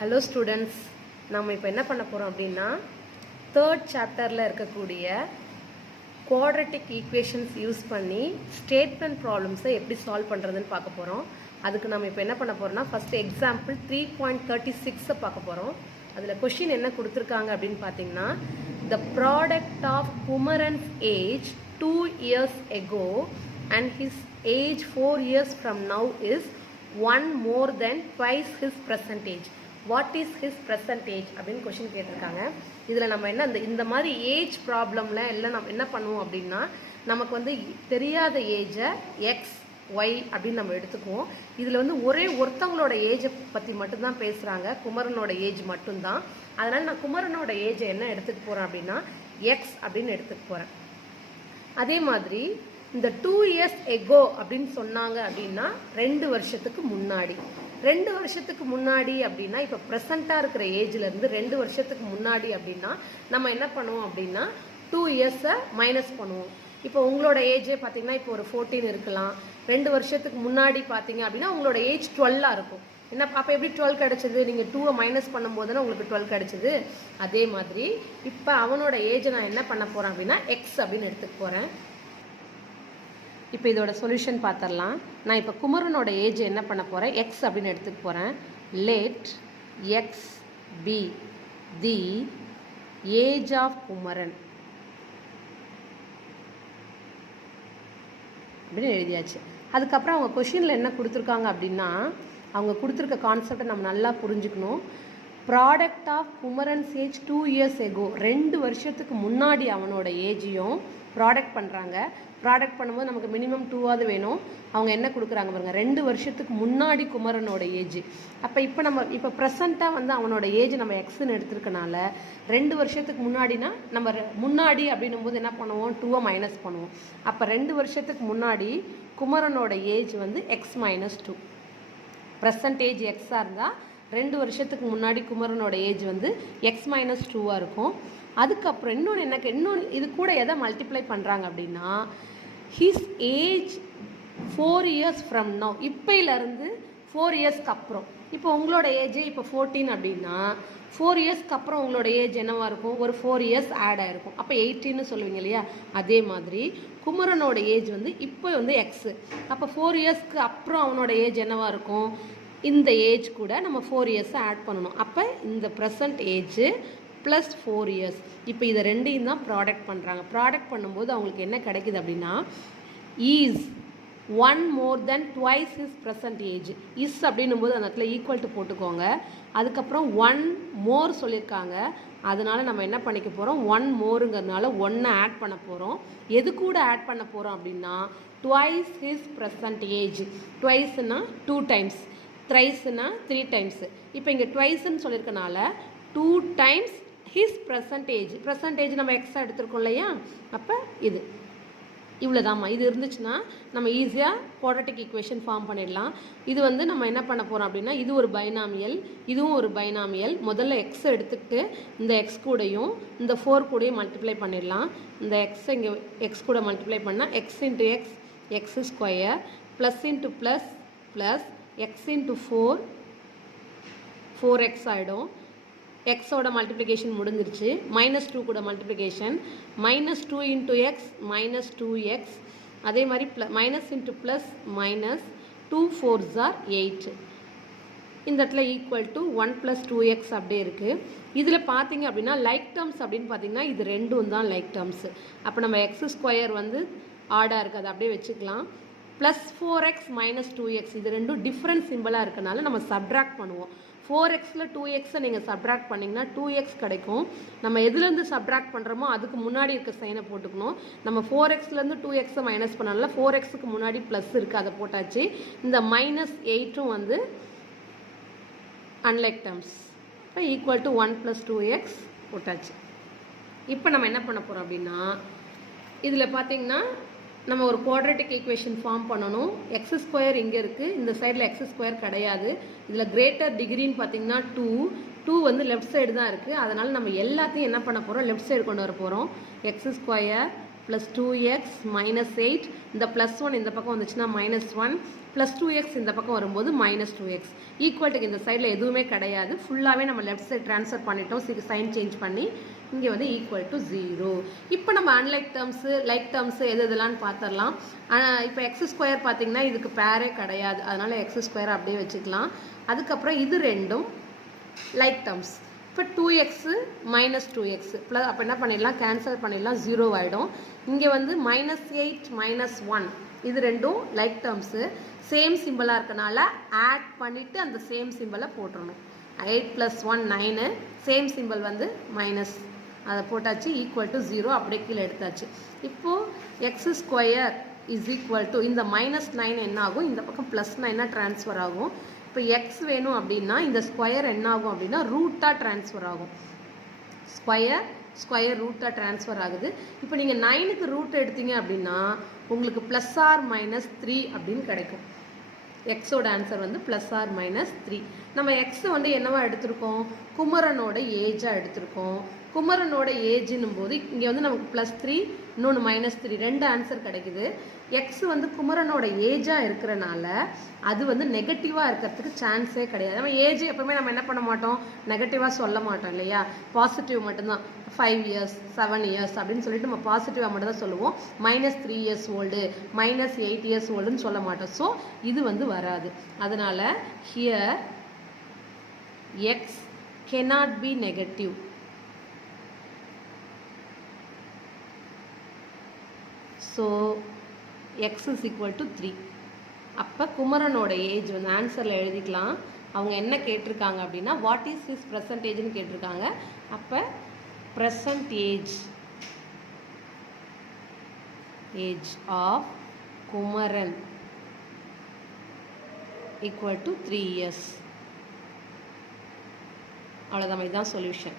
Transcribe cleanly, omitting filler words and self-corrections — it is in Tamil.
ஹலோ ஸ்டூடெண்ட்ஸ், நம்ம இப்போ என்ன பண்ண போகிறோம் அப்படின்னா தேர்ட் சாப்டரில் இருக்கக்கூடிய குவாட்ரட்டிக் ஈக்குவேஷன்ஸ் யூஸ் பண்ணி ஸ்டேட்மெண்ட் ப்ராப்ளம்ஸை எப்படி சால்வ் பண்ணுறதுன்னு பார்க்க போகிறோம். அதுக்கு நம்ம இப்போ என்ன பண்ண போகிறோம்னா ஃபஸ்ட்டு எக்ஸாம்பிள் 3.36 பார்க்க போகிறோம். அதில் கொஷின் என்ன கொடுத்துருக்காங்க அப்படின்னு பார்த்தீங்கன்னா, the product of Kumaran's age 2 years ago and his age 4 years from now is 1 more than twice his present age. What is his percentage அப்படின்னு கொஷின் கேட்டிருக்காங்க. இதில் நம்ம என்ன இந்த மாதிரி ஏஜ் ப்ராப்ளமில் எல்லாம் நம்ம என்ன பண்ணுவோம் அப்படின்னா, நமக்கு வந்து தெரியாத ஏஜை எக்ஸ் ஒய் அப்படின்னு நம்ம எடுத்துக்குவோம். இதில் வந்து ஒருத்தவங்களோட ஏஜை பற்றி மட்டும்தான் பேசுகிறாங்க, குமரனோட ஏஜ் மட்டும்தான். அதனால் நான் குமரனோட ஏஜை என்ன எடுத்துக்க போகிறேன் அப்படின்னா எக்ஸ் அப்படின்னு எடுத்துக்க போகிறேன். அதே மாதிரி இந்த 2 years ago அப்படின்னு சொன்னாங்க அப்படின்னா 2 வருஷத்துக்கு முன்னாடி. 2 வருஷத்துக்கு முன்னாடி அப்படின்னா இப்போ ப்ரெசண்ட்டாக இருக்கிற ஏஜ்லேருந்து 2 வருஷத்துக்கு முன்னாடி அப்படின்னா நம்ம என்ன பண்ணுவோம் அப்படின்னா 2 years மைனஸ் பண்ணுவோம். இப்போ உங்களோட ஏஜே பார்த்தீங்கன்னா இப்போ ஒரு 14 இருக்கலாம். 2 வருஷத்துக்கு முன்னாடி பார்த்தீங்க அப்படின்னா உங்களோட ஏஜ் 12 இருக்கும். என்ன அப்போ எப்படி 12 கிடச்சிது? நீங்கள் 2 மைனஸ் பண்ணும்போதுனா உங்களுக்கு 12 கிடச்சிது. அதே மாதிரி இப்போ அவனோட ஏஜை நான் என்ன பண்ண போகிறேன் அப்படின்னா எக்ஸ் அப்படின்னு எடுத்துக்க போகிறேன். இப்போ இதோட சொல்யூஷன் பார்த்துடலாம். நான் இப்போ குமரனோட ஏஜ் என்ன பண்ண போகிறேன் எக்ஸ் அப்படின்னு எடுத்துக்க போகிறேன். Let X be the age of Kumaran அப்படின்னு எழுதியாச்சு. அதுக்கப்புறம் அவங்க கொஷினில் என்ன கொடுத்துருக்காங்க அப்படின்னா, அவங்க கொடுத்துருக்க கான்செப்டை நம்ம நல்லா புரிஞ்சுக்கணும். Product of Kumaran's age 2 years ago, 2 வருஷத்துக்கு முன்னாடி அவனோட ஏஜையும் ப்ராடக்ட் பண்ணுறாங்க. ப்ராடக்ட் பண்ணும்போது நமக்கு மினிமம் 2ஆவது வேணும். அவங்க என்ன கொடுக்குறாங்க பாருங்கள், 2 வருஷத்துக்கு முன்னாடி குமரனோட ஏஜ். அப்போ இப்போ ப்ரெசண்ட்டாக வந்து அவனோட ஏஜ் நம்ம எக்ஸ்ன்னு எடுத்துருக்கனால 2 வருஷத்துக்கு முன்னாடினா நம்ம முன்னாடி அப்படின்னும் போது என்ன பண்ணுவோம், 2 மைனஸ் பண்ணுவோம். அப்போ 2 வருஷத்துக்கு முன்னாடி குமரனோட ஏஜ் வந்து எக்ஸ் மைனஸ் 2. ப்ரெசன்டேஜ் எக்ஸாக இருந்தால் 2 வருஷத்துக்கு முன்னாடி குமரனோட ஏஜ் வந்து எக்ஸ் மைனஸ் 2ஆக இருக்கும். அதுக்கப்புறம் இன்னொன்று இது கூட எதை மல்டிப்ளை பண்ணுறாங்க அப்படின்னா his age 4 years from now, இப்போலேருந்து 4 yearsக்கு அப்புறம். இப்போ உங்களோட ஏஜே இப்போ 14 அப்படின்னா 4 yearsக்கு அப்புறம் உங்களோட ஏஜ் என்னவாக இருக்கும், ஒரு 4 years ஆட் ஆகிருக்கும். அப்போ 18ன்னு சொல்லுவீங்க இல்லையா? அதே மாதிரி குமரனோட ஏஜ் வந்து இப்போ வந்து எக்ஸு. அப்போ 4 yearsக்கு அப்புறம் அவனோட ஏஜ் என்னவாக இருக்கும், இந்த ஏஜ் கூட நம்ம 4 years ஆட் பண்ணணும். அப்போ இந்த ப்ரெசன்ட் ஏஜ் ப்ளஸ் 4 years. இப்போ இதை ரெண்டையும் தான் ப்ராடக்ட் பண்ணுறாங்க. ப்ராடக்ட் பண்ணும்போது அவங்களுக்கு என்ன கிடைக்குது அப்படின்னா is 1 more than twice his present age. Is அப்படின்னும் போது அந்த இடத்துல ஈக்குவல் டு போட்டுக்கோங்க. அதுக்கப்புறம் 1 more சொல்லியிருக்காங்க. அதனால் நம்ம என்ன பண்ணிக்க போகிறோம், 1 moreங்கிறதுனால 1 ஆட் பண்ண போகிறோம். எது கூட ஆட் பண்ண போகிறோம் அப்படின்னா twice his present age. twiceனா 2 times, thriceனா 3 times. இப்போ இங்கே twiceன்னு சொல்லியிருக்கனால 2 times his percentage. percentage நம்ம எக்ஸாக எடுத்துருக்கோம் இல்லையா? அப்போ இது இவ்வளோதாம்மா. இது இருந்துச்சுன்னா நம்ம ஈஸியாக குவாட்ரட்டிக் ஈக்குவேஷன் ஃபார்ம் பண்ணிடலாம். இது வந்து நம்ம என்ன பண்ண போகிறோம் அப்படின்னா இது ஒரு பைனாமியல், இதுவும் ஒரு பைனாமியல். முதல்ல எக்ஸ் எடுத்துக்கிட்டு இந்த எக்ஸ் கூடையும் இந்த 4 கூடையும் மல்டிப்ளை பண்ணிடலாம். இந்த எக்ஸை இங்கே எக்ஸ் கூட மல்டிப்ளை பண்ணால் X into X X square plus into plus plus X into 4x ஆகிடும். எக்ஸோட மல்டிப்ளிகேஷன் முடிஞ்சிருச்சு. -2 கூட மல்டிப்ளிகேஷன் -2 இன்ட்டு எக்ஸ் -2x. அதே மாதிரி minus into plus minus 2 4s are 8. இந்த இடத்துல ஈக்குவல் டு 1 + 2x அப்படியே இருக்குது. இதில் பார்த்தீங்க அப்படின்னா லைக் டேர்ம்ஸ் அப்படின்னு பார்த்தீங்கன்னா இது ரெண்டும் தான் லைக் டேர்ம்ஸு. அப்போ நம்ம எக்ஸ் ஸ்கொயர் வந்து ஆடாக இருக்குது, அதை அப்படியே வச்சுக்கலாம். ப்ளஸ் 4x - 2x இது ரெண்டும் டிஃப்ரெண்ட் சிம்பிளாக இருக்கனால நம்ம சப்ட்ராக்ட் பண்ணுவோம். 4xல 2xை நீங்கள் சப்ட்ராக்ட் பண்ணிங்கன்னா 2x கிடைக்கும். நம்ம எதுலேருந்து சப்ட்ராக்ட் பண்ணுறோமோ அதுக்கு முன்னாடி இருக்க சைனை போட்டுக்கணும். நம்ம 4xலேருந்து 2xை மைனஸ் பண்ணனால 4xக்கு முன்னாடி ப்ளஸ் இருக்குது, அதை போட்டாச்சு. இந்த -8ம் வந்து அன்லைக் டேர்ம்ஸ். இப்போ ஈக்குவல் டு 1 + 2x போட்டாச்சு. இப்போ நம்ம என்ன பண்ண போகிறோம் அப்படின்னா இதில் பார்த்தீங்கன்னா நம்ம ஒரு குவாட்ரட்டிக் ஈக்குவேஷன் ஃபார்ம் பண்ணணும். எக்ஸ் ஸ்கொயர் இங்கே இருக்குது, இந்த சைடில் எக்ஸ் ஸ்கொயர் கிடையாது. இதில் கிரேட்டர் டிகிரின்னு பார்த்தீங்கன்னா 2 வந்து லெஃப்ட் சைடு தான் இருக்குது. அதனால் நம்ம எல்லாத்தையும் என்ன பண்ண போகிறோம், லெஃப்ட் சைடு கொண்டு வர போகிறோம். X square plus 2x minus 8, இந்த ப்ளஸ் 1 இந்த பக்கம் வந்துச்சுன்னா மைனஸ் 1, ப்ளஸ் 2x இந்த பக்கம் வரும்போது மைனஸ் 2x. ஈக்குவல்ட்டுக்கு இந்த சைடில் எதுவுமே கிடையாது, ஃபுல்லாகவே நம்ம லெஃப்ட் சைட் ட்ரான்ஸ்ஃபர் பண்ணிட்டோம், சைன் சேஞ்ச் பண்ணி இங்கே வந்து ஈக்குவல் டு 0. இப்போ நம்ம அன்லைக் டேர்ம்ஸு லைக் டேர்ம்ஸு எது இதெல்லாம் பார்த்துடலாம். இப்போ எக்ஸ் ஸ்கொயர் பார்த்தீங்கன்னா இதுக்கு பேரே கிடையாது, அதனால் எக்ஸ் ஸ்கொயர் அப்படியே வச்சுக்கலாம். அதுக்கப்புறம் இது ரெண்டும் லைக் டேர்ம்ஸ். இப்போ 2x மைனஸ் 2x ப்ளஸ் அப்போ என்ன பண்ணிடலாம், கேன்சல் பண்ணிடலாம், 0 ஆகிடும். இங்கே வந்து மைனஸ் 8 மைனஸ் 1 இது ரெண்டும் லைக் டேர்ம்ஸு, சேம் சிம்பிளாக இருக்கனால ஆட் பண்ணிவிட்டு அந்த சேம் சிம்பிளை போட்டுடணும். 8 + 1 9, சேம் சிம்பிள் வந்து மைனஸ், அதை போட்டாச்சு, ஈக்குவல் டு 0 அப்படியே கீழே எடுத்தாச்சு. இப்போது X square is equal to இந்த மைனஸ் 9 என்ன ஆகும், இந்த பக்கம் ப்ளஸ் 9 ட்ரான்ஸ்ஃபர் ஆகும். இப்போ எக்ஸ் வேணும் அப்படின்னா இந்த ஸ்கொயர் என்ன ஆகும் அப்படின்னா ரூட்டாக ட்ரான்ஸ்ஃபர் ஆகும். ஸ்கொயர் ரூட்டாக ட்ரான்ஸ்ஃபர் ஆகுது. இப்போ நீங்கள் 9க்கு ரூட் எடுத்தீங்க அப்படின்னா உங்களுக்கு ப்ளஸ் ஆர் மைனஸ் 3 அப்படின்னு கிடைக்கும். எக்ஸோட ஆன்சர் வந்து ப்ளஸ் ஆர் மைனஸ் 3. நம்ம எக்ஸ் வந்து என்னவா எடுத்திருக்கோம், குமரனோட ஏஜாக எடுத்திருக்கோம். குமரனோட ஏஜ்னும் போது இங்கே வந்து நமக்கு ப்ளஸ் 3 இன்னொன்று மைனஸ் 3 ரெண்டு ஆன்சர் கிடைக்குது. எக்ஸ் வந்து குமரனோட ஏஜாக இருக்கிறனால அது வந்து நெகட்டிவாக இருக்கிறதுக்கு சான்ஸே கிடையாது. நம்ம ஏஜ் எப்பவுமே நம்ம என்ன பண்ண மாட்டோம், நெகட்டிவாக சொல்ல மாட்டோம் இல்லையா, பாசிட்டிவ் மட்டும்தான். 5 இயர்ஸ் 7 இயர்ஸ் அப்படின்னு சொல்லிட்டு நம்ம பாசிட்டிவாக மட்டும் தான் சொல்லுவோம். Minus 3 years old minus 8 years ஓல்டுன்னு சொல்ல மாட்டோம். ஸோ இது வந்து வராது. அதனால் here x cannot be negative. So x is equal to 3. அப்போ குமரனோட ஏஜ் வந்து ஆன்சரில் எழுதிக்கலாம். அவங்க என்ன கேட்டிருக்காங்க அப்படின்னா வாட் இஸ் ஹிஸ் பர்சன்டேஜ்னு கேட்டிருக்காங்க. அப்போ percentage age of Kumaran equal to 3 years. அவ்வளோதான், இதுதான் சொல்யூஷன்.